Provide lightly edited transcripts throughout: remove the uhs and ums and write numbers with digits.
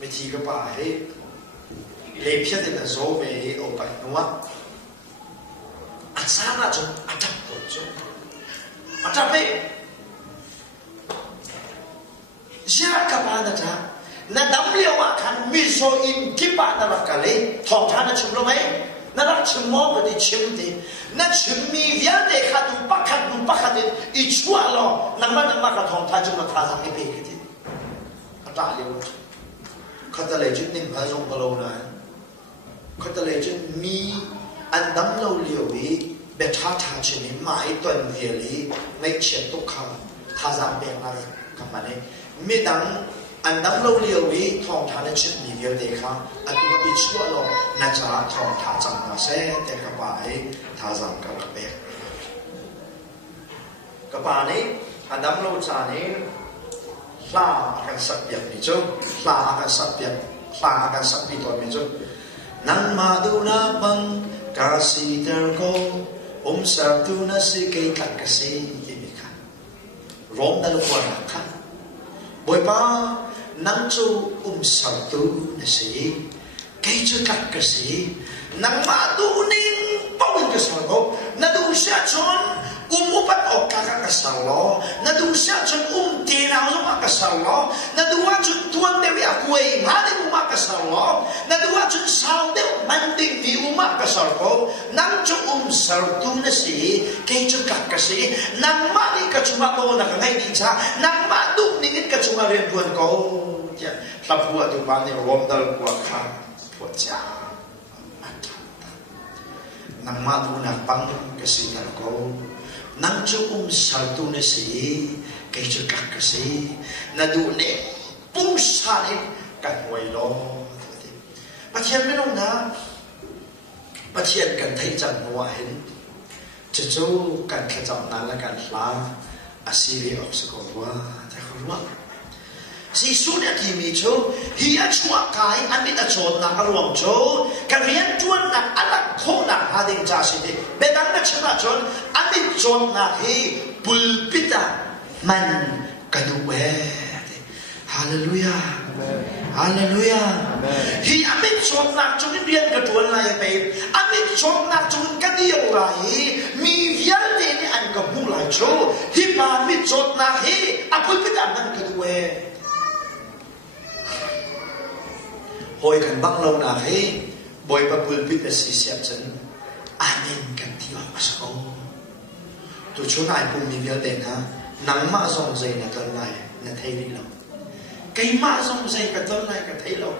ไม่ทีก็ป่าให้เลี้ยพิจารณาโซ่ไปเอาไปนัวอาจารย์น่ะจงอาจารย์ปวดจงอาจารย์ไปยากกับบ้านนะจ๊ะนั่นดำเลี้ยวอ่ะคันมิโซอินกิบานรักกันเลยทองทานนั่นชิมรู้ไหมนั่นรักชิมมองไปดิชิมดินั่นชิมมีวิญญาณเด็กขัดดูปักขัดดูปักขัดดิอีชัวร์ล้อนั่นมันกับทองทานจุมาทาสังเกตกันดิอาจารย์เลี้ยวเขาจะเลยจุดหนึ่งพระทรงกล่าวนะเขาจะเลยจุดมีอันดำเลี้ยววิเบท้าทาชิมิไม่ตัวเดียรีไม่เชื่อตุกคำทาสังเกตอะไรคำนี้ไม่ดังอันดำเลี้ยววิทองทานชิมมีวิญญาณเด็กขัดอันตัวอีชัวร์ล้อนั่นจะทองทานจังมาเสแต่กับไปทาสังเกตเบกกับไปนี้อันดำเลี้ยวจานี้ลาakan sabiat mijo la akan sabi to mijo nan maduna bang kasih terko sabtuna sikay kasi yimika rom dal kuarakan boy pa nan chu sabtuna si kay chu kasi nan maduning pawin kasalo nadu siya chon upat o kakakasalo na doon siya chun tinaw sa makasalo na doon chun tuwan dewi akway maling umakasalo na doon chun salde manding di umakasalo nang chun sarto na si kay chun kakasi nang mali ka chumako na kangay di siya nang maduk ningit ka chumarin buwan ko tapua tu bani romdal kuwa ka puwa siya nang maduna pang kasi ko nang chukung salto na si kay chukak kasi na doon pungsanin kanway lo patiyan minong na patiyan kan thay chan nuwahin chuchu kan kacam nala kan la asiri ok sekolah takurwa si sunya kimi cho hiya chua kai amit achon na karuang cho karian tuan na anak ko na hading jaside bedang na chana chon amit chon na hi pulpita man kaduwe hallelujah hallelujah hi amit chon na chon rian katuan lai pe amit chon na chon kadiyo lai mi vial de ni an kabu lai cho hi pa amit chon na hi apulpita man kaduwe hồi kan bang lâu na he boy pa pulpit na si siap chen amen kan ti ma so tu chu nai pum ni vial den ha nang ma song zai na ton lai na thai ni lo kai ma song zai ka ton lai ka thai lo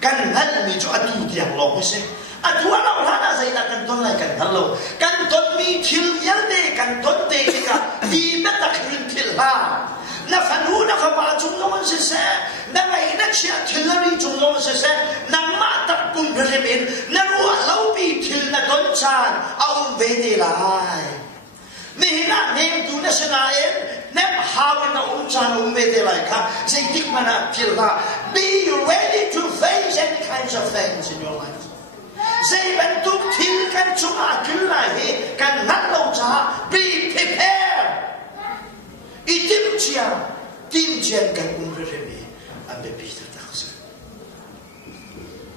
kan han mi cho atu tiang lo ko se atu ala la na zai na kan ton lai kan han lo kan ton mi thil vial de kan ton te ka di na ta khrin thil ha na fanu na ka ba chung lo se se na ngai na chia thilari chung lo se se na ma tak pum remin na ru lo bi thil na don chan au ve de lai mi na nem tu na se na en nem ha na chan ve de lai ka say dik mana thil ha be ready to face any kinds of things in your life say when tu thil kan chung a kil lai he kan nat lo cha be prepared itim chia tim chen kan remin anh bị bị thật sự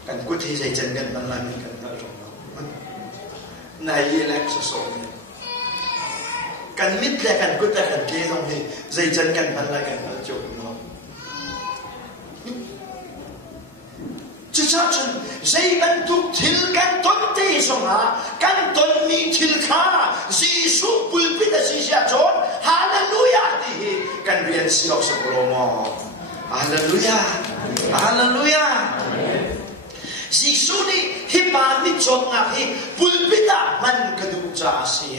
cảnh quyết thi dây chân gần bằng lại mình cần đợi rồi này như là số số này cảnh mít là cảnh quyết là cảnh kia không thì dây chân gần bằng lại cảnh đợi rồi nó chứ sao chứ dây bắn thuốc thil cảnh tuấn tê xong hả cảnh tuấn mi thil khá Giêsu bùi biết là gì sẽ trốn hallelujah thì cảnh riêng siêu sập lô mò hallelujah hallelujah Giêsu ni hipa mi chon na hi pulpita man kadu cha si